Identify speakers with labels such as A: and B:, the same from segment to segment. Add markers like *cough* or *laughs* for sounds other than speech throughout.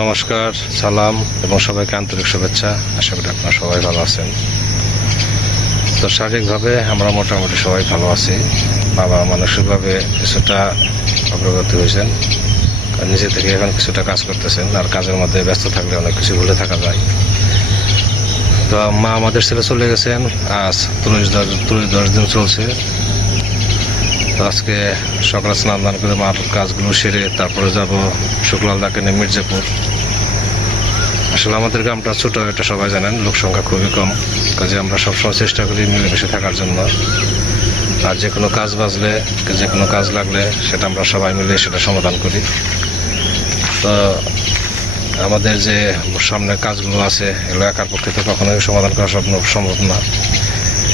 A: নমস্কার, সালাম এবং সবাইকে আন্তরিক শুভেচ্ছা। আশা করি আপনারা সবাই ভালো আছেন। তো শারীরিকভাবে আমরা মোটামুটি সবাই ভালো আছি। বাবা মানসিকভাবে কিছুটা অগ্রগতি হয়েছেন। কারণ নিজে থেকে এখন কিছুটা কাজ করতেছেন আর কাজের মধ্যে ব্যস্ত থাকলে অনেক কিছু ভুলে থাকা যায়। তো মা আমাদের ছেলে চলে গেছেন। আজ ত্রিশ দশ ত্রিশ দশ দিন চলছে। তো আজকে সকালে স্নান দান করে মার কাজগুলো সেরে তারপরে যাব শুক্লালদাকে নিয়ে মির্জাপুর। আসলে আমাদের গ্রামটা ছোট, এটা সবাই জানেন, লোক সংখ্যা খুবই কম। কাজে আমরা সবসময় চেষ্টা করি মিলেমিশে থাকার জন্য। আর যে কোনো কাজ বাজলে, যে কোনো কাজ লাগলে, সেটা আমরা সবাই মিলে সেটা সমাধান করি। তো আমাদের যে সামনের কাজগুলো আছে, এগুলো একার পক্ষে তো কখনোই সমাধান করা সম্ভব সম্ভব না।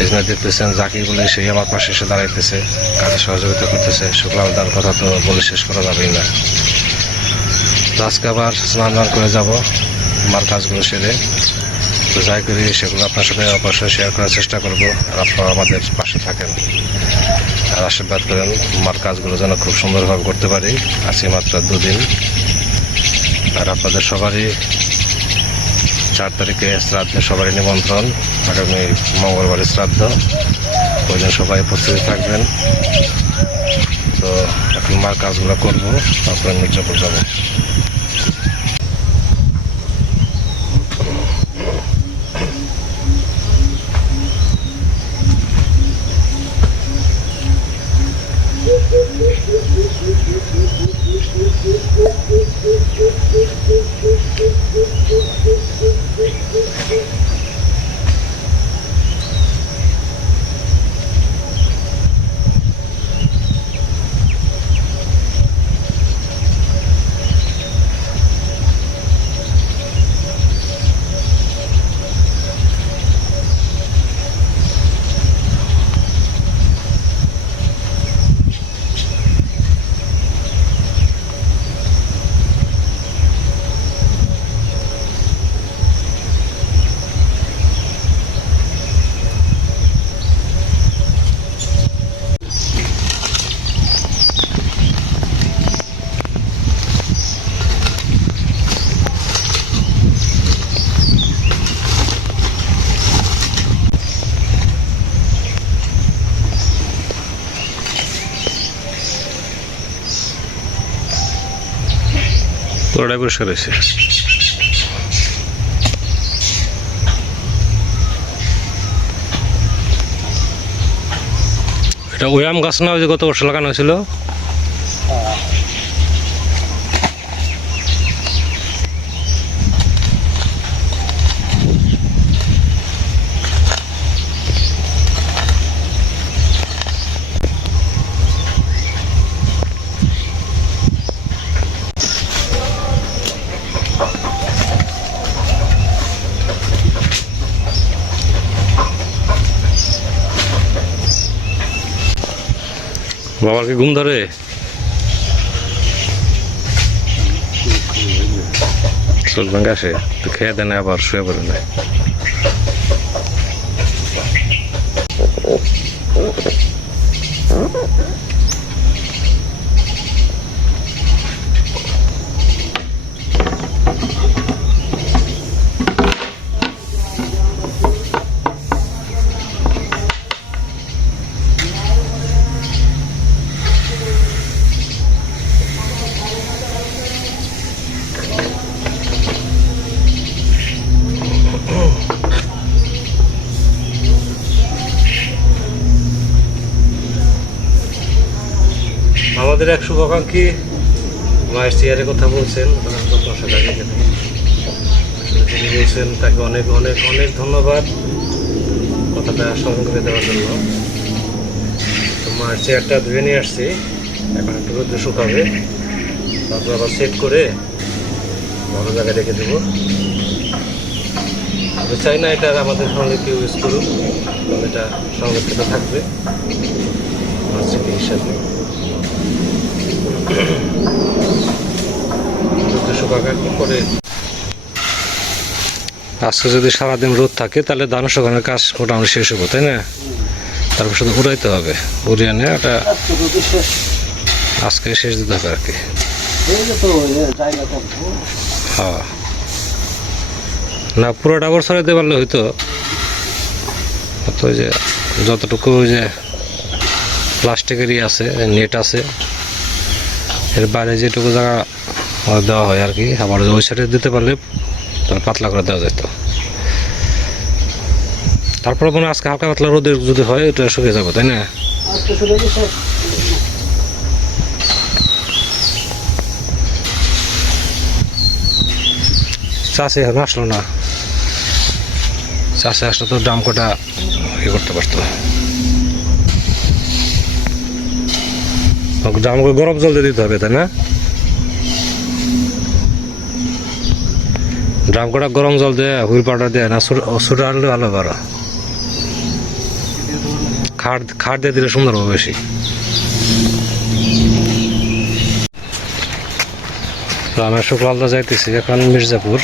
A: এই জন্য দেখতেছেন জাকি বলে, সেই আমার পাশে এসে দাঁড়াইতেছে, কাজে সহযোগিতা করতেছে। শুক্লালদার কথা তো বলে শেষ করা যাবেই না। আজকে আবার স্নান করে যাব। আমার কাজগুলো সেরে তো যাই করি, সেগুলো আপনার সাথে অবশ্যই শেয়ার করার চেষ্টা করব। আর আপনারা আমাদের পাশে থাকেন আর আশীর্বাদ করেন, আমার কাজগুলো যেন খুব সুন্দরভাবে করতে পারি। আজকে মাত্র দুদিন। আর আপনাদের সবারই চার তারিখে শ্রাদ্ধে সবারই নিমন্ত্রণ। আগামী মঙ্গলবারে শ্রাদ্ধ। ওই দিন সবাই উপস্থিত থাকবেন। তো এখন মার কাজগুলো করব, তারপরে মির্জাপুর যাব। পুরোটাই পরিষ্কার হয়েছে। এটা ওয়াম গাছ না ওই যে গত বছর লাগানো হয়েছিল বাবার কি ঘুম ধরে। চোখ ভেঙে আসে তো খেয়ে দেন আবার শুয়ে পড়ে না আমাদের এক শুভাকাঙ্ক্ষী মায়ের চেয়ারে কথা বলছেন তিনি বলছেন তাকে অনেক অনেক অনেক ধন্যবাদ কথাটা স্মরণ করে দেওয়ার জন্য। তো মায়ের চেয়ারটা ধুয়ে নিয়ে আসছি, এখন একটু রোদ্রে শুকাবে। তারপর আবার সেট করে ভালো জায়গায় রেখে দেবো। আমি চাই না এটা আমাদের সঙ্গে কেউ ইউজ করুক, কারণ এটা সংরক্ষিত থাকবে। আমার আজকে যদি সারাদিন রোদ থাকে, তাহলে ধান শুকানোর কাজ ওটা মোটামুটি শেষ হব, তাই না? তারপর শুধু উড়াইতে হবে। উড়িয়ে নিয়ে এটা আজকে শেষ দিতে হবে আর কি। হ্যাঁ। না, পুরোটা বছর ছড়াইতে পারলে হয়তো তো ওই যে যতটুকু যে প্লাস্টিকেরই আছে, নেট আছে এর বাইরে যেটুকু জায়গা দেওয়া হয় আর কি আবার ওই সাইডে দিতে পারলে পাতলা করে দেওয়া যেত তারপরে মনে আজকে হালকা পাতলা রোদের যদি হয়, ওটা শুকিয়ে যাবে, তাই না? চাষে এখন আসলো না। চাষে আসলে তো দাম কটা ইয়ে করতে পারতো। দামকে গরম জল দিয়ে দিতে হবে, তাই না? ড্রাম কটা গরম জল দিয়ে হুইল পাউডার দিয়ে না সুটা আনলে ভালো পারো খাট খাট দিয়ে দিলে সুন্দর হবে বেশি। তো আমরা শুক্লালদা যাইতেছি, এখন মির্জাপুর।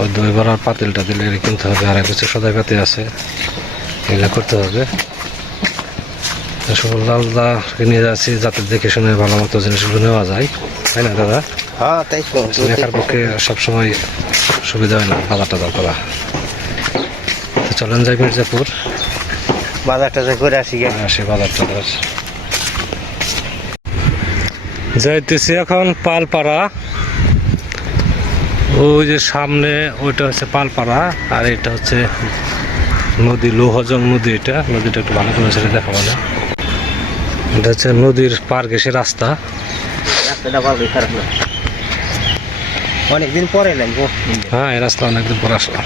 A: ওই দই বড়ার পাতিলটা দিলে কিনতে হবে, আর কিছু সদাই পাতি আছে। এগুলো করতে হবে। শুক্লালদাকে নিয়ে যাচ্ছি যাতে দেখে শুনে ভালো মতো জিনিসগুলো নেওয়া যায়। তাই না দাদা?
B: হ্যাঁ তাই
A: একার পক্ষে সবসময় সুবিধা হয় না বাজার টাজার করা চলেন যাই মির্জাপুর।
B: বাজার টাজার করে আসি গে
A: আসি বাজার টাজার যাইতেছি এখন পালপাড়া। ওই যে সামনে ওইটা হচ্ছে পালপাড়া আর এটা হচ্ছে নদী লোহজং নদী এটা। নদীটা একটু ভালো করে সেটা দেখাবো না। এটা হচ্ছে নদীর পার ঘেসে রাস্তা।
B: অনেকদিন পরে
A: হ্যাঁ এই রাস্তা অনেকদিন পর আসলাম।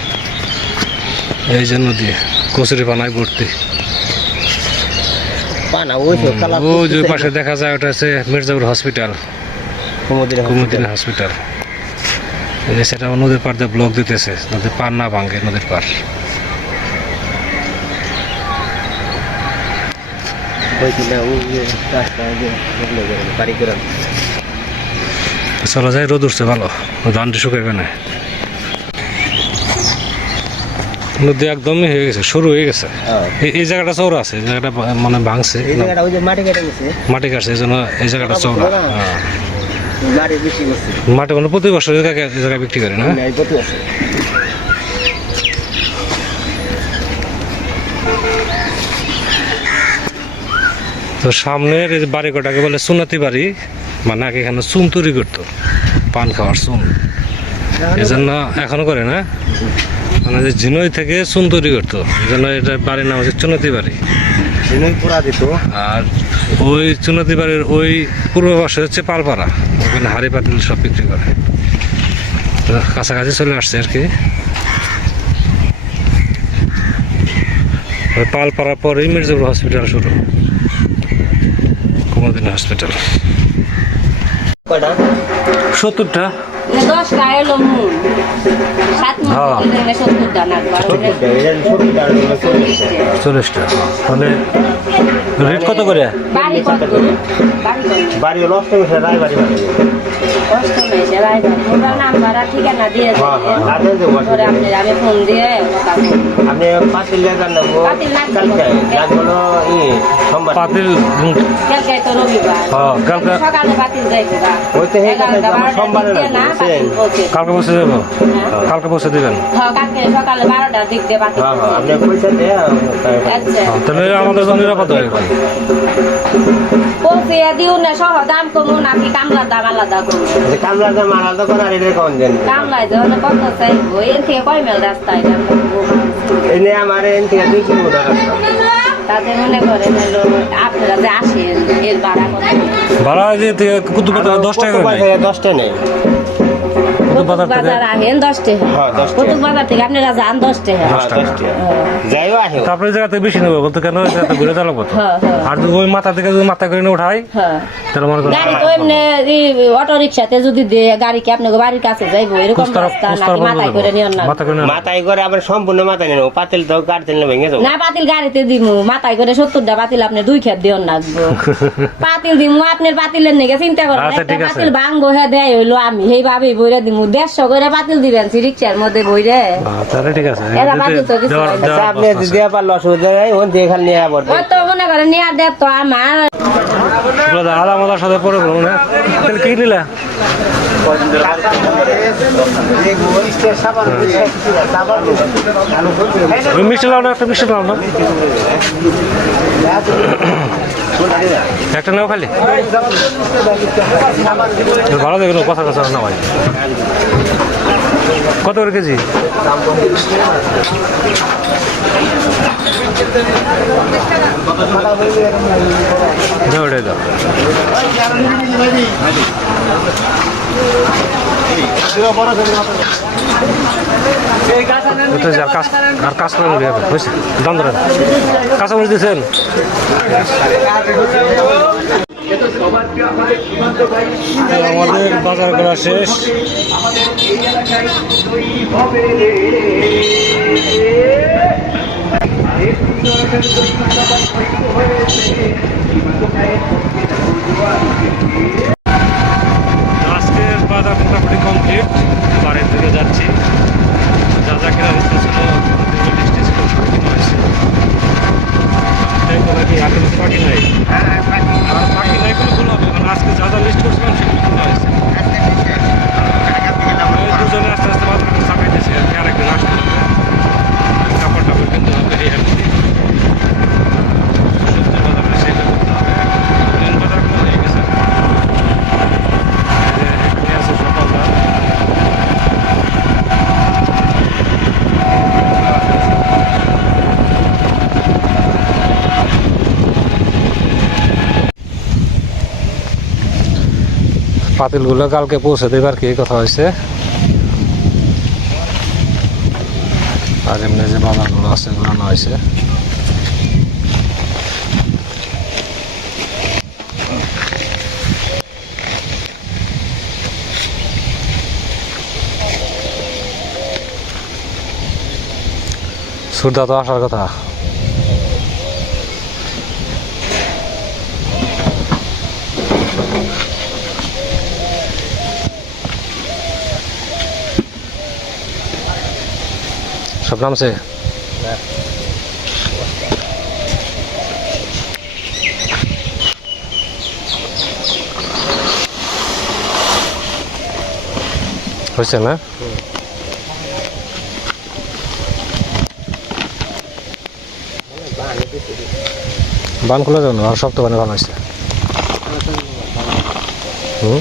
A: এই যে নদী কচুরি পানায় ভর্তি।
B: ওই
A: যে পাশে দেখা যায় ওটা হচ্ছে মির্জাপুর হসপিটাল।
B: কুমুদিন
A: কুমুদিনা হসপিটাল। সেটা নদীর পার দিয়ে ব্লক দিতেছে নদীর পার না ভাঙে নদীর পার
B: ওই কিনা ওই যে রাস্তা ওই যে ওগুলো করে বাড়ি করে
A: চলো যায় রোদ উঠছে ভালো ধানটি শুকাইবে না নদী একদমই হয়ে গেছে শুরু হয়ে গেছে এই- জায়গাটা চৌড়া আছে এই জায়গাটা মানে ভাঙছে
B: মাটি
A: কাটছে এই জন্য এই জায়গাটা চৌড়া
B: মাটি
A: মানে প্রতি বছর এই জায়গায় বিক্রি করে না
B: এই কত
A: তো সামনের বাড়ি কটাকে বলে সুনাতি বাড়ি মানে আগে এখানে চুন তৈরি করতো পান খাওয়ার চুন। এই জন্য এখনও করে না। মানে যে ঝিনই থেকে চুন তৈরি করতো এই জন্য এটা বাড়ির নাম হচ্ছে চুনতি বাড়ি। আর ওই চুনতি বাড়ির ওই পূর্ব পাশে হচ্ছে পালপাড়া ওখানে হাড়ি পাতিল সব বিক্রি করে। কাছাকাছি চলে আসছে আর কি। ওই পালপাড়ার পরেই মির্জাপুর হসপিটাল শুরু। সত্তরটা হসপিটাল সত্তরটা?
B: চল্লিশটা
A: চল্লিশটা। তাহলে রেট কত করে?
C: বাড়ি
B: হলো বাড়ি বাড়ি।
C: কষ্ট নেই সে তোমরা নাম্বার আর ঠিকানা দিয়ে
B: হ্যাঁ, হ্যাঁ, আগে যে বসে।
C: ধরে আপনি আমি ফোন দিয়ে কথা
B: আপনি পাতিল লেগার নেব
C: পাতিল
B: কালকে কাজ ই সোমবার।
A: পাতিল
C: কালকে তো রবিবার।
A: হ্যাঁ, কালকে-
C: সকালে
B: ওই তো সোমবারে
C: না
A: কালকে বসে যাব কালকে বসে দিবেন?
C: হ্যাঁ কালকে সকালে বারোটার দিক দিয়ে বাতিল
B: হ্যাঁ হ্যাঁ আপনি পয়সা দিয়ে
C: আচ্ছা।
A: হ্যাঁ, তাহলে আমাদের জন্য নিরাপদ হয়ে গেল
C: পৌঁছে দিও না সহ দাম কমু নাকি কামলার দাম আলাদা কমু
B: কামলা যে মারাল তো করার এটা কোন দেন
C: কামলায় যে অনেক কত চাইব এর থেকে কয় মেল রাস্তা এটা
B: এনে আমার এন থেকে দুই কিলোমিটার রাস্তা।
C: তাতে মনে করেন হলো আপনারা যে আসেন এর ভাড়া কত?
A: ভাড়া যে কুতুব দশ টাকা করে
B: টাকা নেই
A: বাজার
C: আহেন দশ টাকা।
B: হ্যাঁ, দশ টাকা।
C: কতুক বাজার থেকে আপনারা যান দশ টাকা।
B: হ্যাঁ যাইও আহে
A: তারপরে জায়গাতে বেশি নেব বলতে কেন? জায়গাতে ঘুরে চালাবো তো।
C: হ্যাঁ।
A: আর যদি ওই মাথা থেকে যদি মাথা করে উঠাই তাহলে মনে
C: গাড়ি তো এমনি অটো রিক্সাতে যদি দিয়ে গাড়ি কি আপনাকে বাড়ির কাছে যাইবো? এরকম রাস্তা নাকি মাথায় করে নিয়ন না?
A: মাথা করে নিয়ে
B: মাথায় করে আবার সম্পূর্ণ মাথায় নেব। পাতিল তো গাড়ি ভেঙে যাব।
C: না পাতিল গাড়িতে দিমু। মাথায় করে সত্তরটা পাতিল আপনি দুই খেত দিয়ন লাগবো *laughs* পাতিল দিমু আপনার পাতিলের নেগে চিন্তা করেন
A: আচ্ছা,
C: একটা পাতিল ভাঙ্গো হ্যাঁ দেয় হইল আমি। সেইভাবেই বইরে দিমু। দেড়শো করে পাতিল দিবেন রিক্সার মধ্যে বইরে।
A: তাহলে ঠিক আছে।
C: এরা বাকি তো কিছু
A: দেওয়ার-
C: নাই।
A: দেওয়ার
B: আপনি। দিয়ে পারলে অসুবিধা নেই ওন দিয়ে খালি নিয়ে আবার
C: তো মনে করেন নিয়ে দেব তো আমার।
A: এগুলো মাদার সাথে পরে বলুন হ্যাঁ তাহলে কি নিলা? মিষ্টি লাও না একটা মিষ্টি লাও না? একটা নেব খালি। ভালো দেখুন কথা কথা না ভাই। কত করে কেজি? দাও দাও আর কাজ করে নিবি দাম ধরেন কাঁচা আমাদের বাজার করা শেষ আজকের বাজার মোটামুটি কমপ্লিট বাড়ির দিকে যাচ্ছি। যা যা কেনা হচ্ছে ছিল আজকে যা যা লিস্ট করছিলাম সেগুলো কেনা হয়েছে। ওই দুজনে আস্তে আস্তে বাজার চাপাইতেছে আর কি আরেকদিন আসতে হবে কাপড় টাপড় কিনতে হবে এই আর কি সবজি বাজারে সেটা করতে হবে মেন বাজারগুলো হয়ে গেছে এই যে এখানে আছে সকালটা পাতিলগুলো কালকে পৌঁছে দেবার কি কথা হয়েছে। আর এমনি যে বাজারগুলো আছে, এগুলো আনা হয়েছে। সুরদা তো আসার কথা। সব নামছে। হয়েছে না? বান খোলা যাবে না সব তো বানে ভালো হয়েছে। হুম?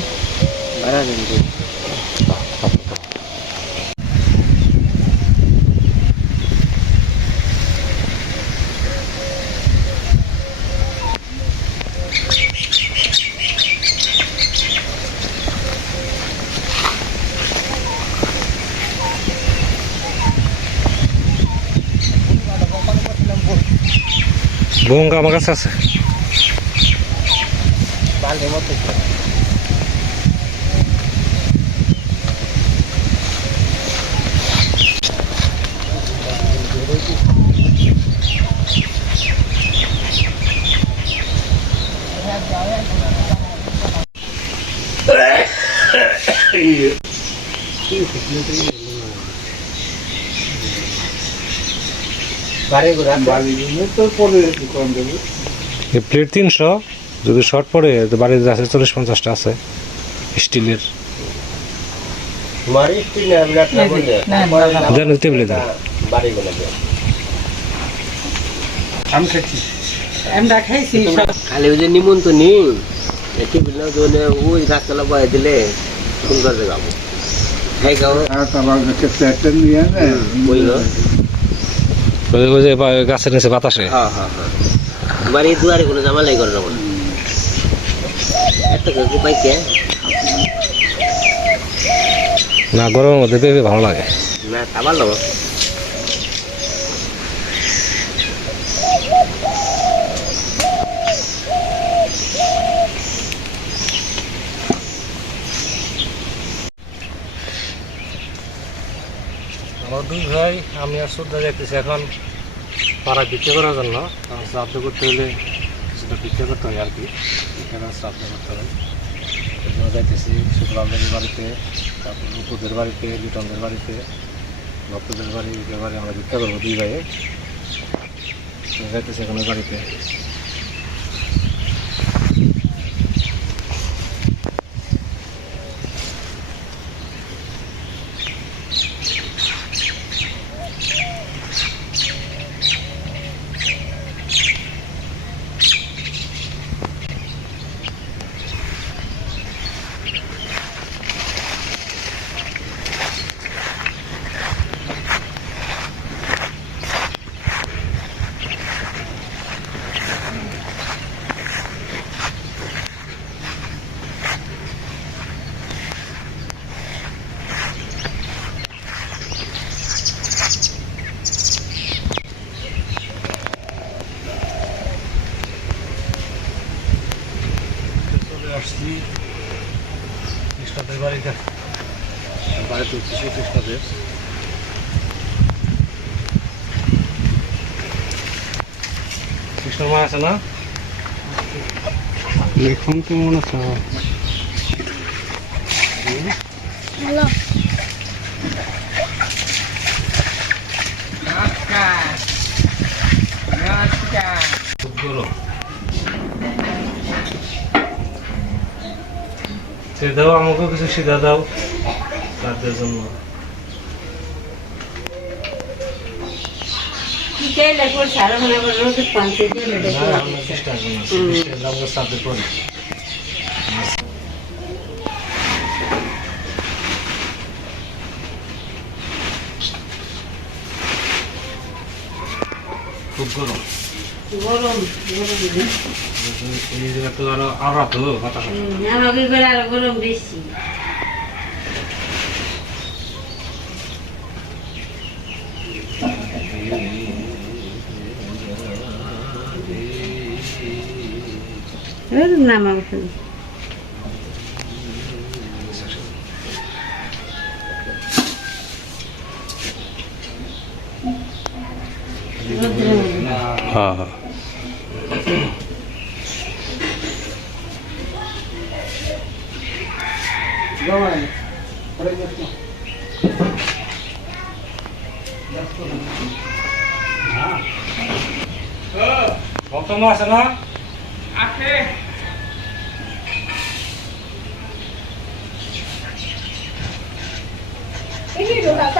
A: বোঙ্গা আমার কাছে আছে এই প্লেট তিনশো যদি শর্ট পড়ে তো বাড়িতে আছে চল্লিশ পঞ্চাশটা আছে স্টিলের। টেবিলে দেন
D: খালি ওই যে নিমন্ত্রণ নি একটু বিনা জন্য ওই গাছতলা বয়ে দিলে সুন্দর খাই
A: ওই- ওই যে গাছের নিচে বাতাসে।
D: হ্যাঁ হ্যাঁ হ্যাঁ। বাড়ি দুয়ারে কোনো জামালাই করে না এত
A: গরমের মধ্যে পেঁপে ভালো লাগে।
D: না তা ভালো
A: আমার দুই ভাই আমি আর শ্রদ্ধা যাইতেছি এখন। পাড়া বিক্রি করার জন্য। শ্রাদ্ধ করতে হলে কিছুটা বিক্রি করতে হয় আর কি। এখানে শ্রাদ্ধ করতে হয়। জন্য যাইতেছি শুক্রামদের বাড়িতে, তারপর রূপদের বাড়িতে, লিটনদের বাড়িতে। ভক্তদের বাড়ি বাড়ি আমরা ভিক্ষা করব দুই ভাইয়ে। যাইতেছি এখন বাড়িতে কৃষ্ণদের বাড়িতে উঠছি কৃষ্ণদের কৃষ্ণ মা আছে না
B: এখন কেমন আছো
A: সে দাও আমাকেও কিছু সিধা দাও তাদের জন্য খুব গরম
C: গরম গরম
A: আরও বাতাস
C: গরম বেশি নামাম
A: হ্যাঁ হ্যাঁ। গৌতম আছে না?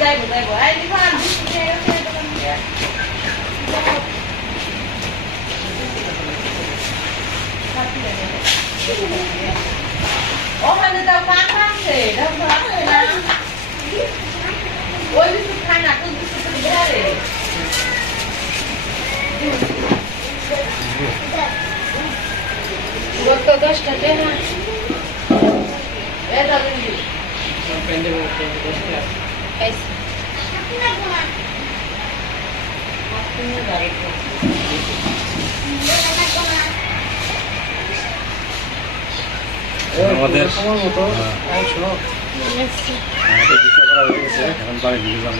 C: যাইবো যাইবো এই দিখান ওখানে তো পাখা আছে দেখো আছে না ওই বিস্কুট খায় না কোন বিস্কুট ধরে গত দশটা টাকা এটা দিবি Esse.
A: আমাদের এখন বাড়ি দিকে যাব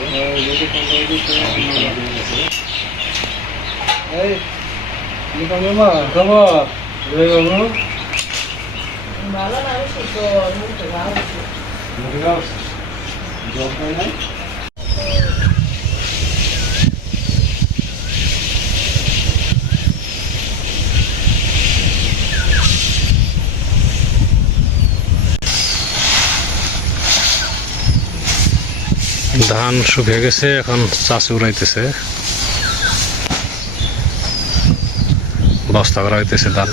B: এই মা খবর বাবু
C: ভালো না সুস্থ ভালো
B: জব হয় না
A: ধান শুকিয়ে গেছে এখন চাষি উড়াইতেছে। বস্তা করা হইতেছে ধান।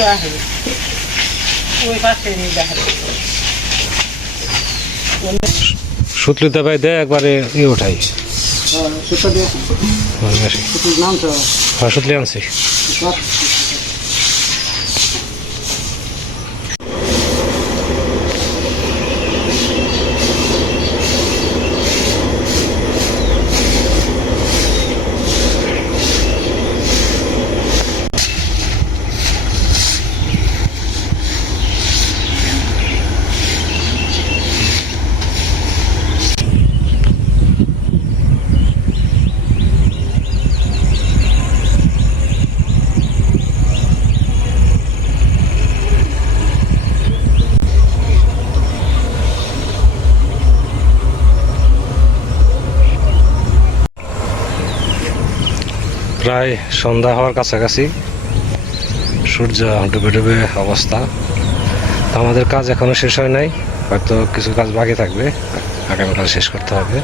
C: Esse carro. ওই পাশে নিয়ে দেখা
A: সুতলিতা ভাই দে একবারে ইয়ে
B: দিয়ে সুতির নাম তো
A: হ্যাঁ সুতলি আনছি। প্রায় সন্ধ্যা হওয়ার কাছাকাছি। সূর্য ডুবে ডুবে অবস্থা। তো আমাদের কাজ এখনও শেষ হয় নাই। হয়তো কিছু কাজ বাকি থাকবে। আগামীকাল শেষ করতে হবে।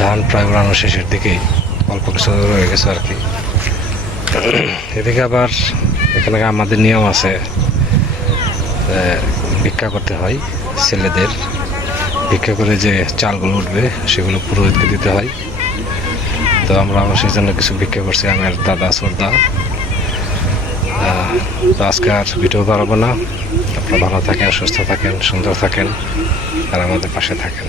A: ধান প্রায় উড়ানো শেষের দিকেই। অল্প কিছু রয়ে গেছে আর কি। এদিকে আবার এখানে আমাদের নিয়ম আছে ভিক্ষা করতে হয় ছেলেদের। ভিক্ষা করে যে চালগুলো উঠবে, সেগুলো পুরোহিতকে দিতে হয়। তো আমরা সেই জন্য কিছু ভিক্ষা করছি আমার দাদা সর্দা তো আজকে আর ভিডিও বাড়াবো না। আপনারা ভালো থাকেন, সুস্থ থাকেন, সুন্দর থাকেন, আর আমাদের পাশে থাকেন।